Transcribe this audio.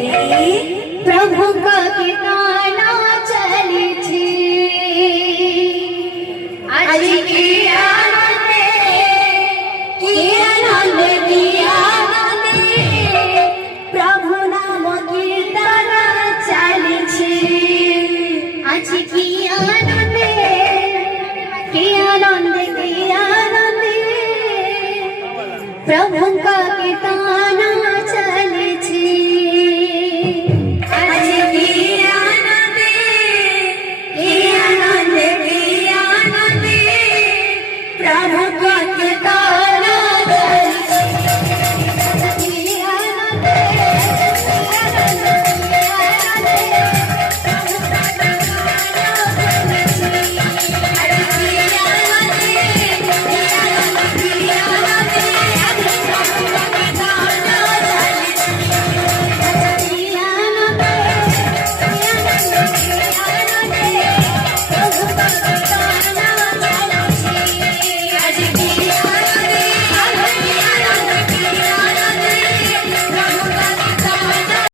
प्रभु का कीर्तना चलिछे आज की आनंदे प्रभु नाम कीर्तन चलिछे आज की आनंदे प्रभु का कीर्तन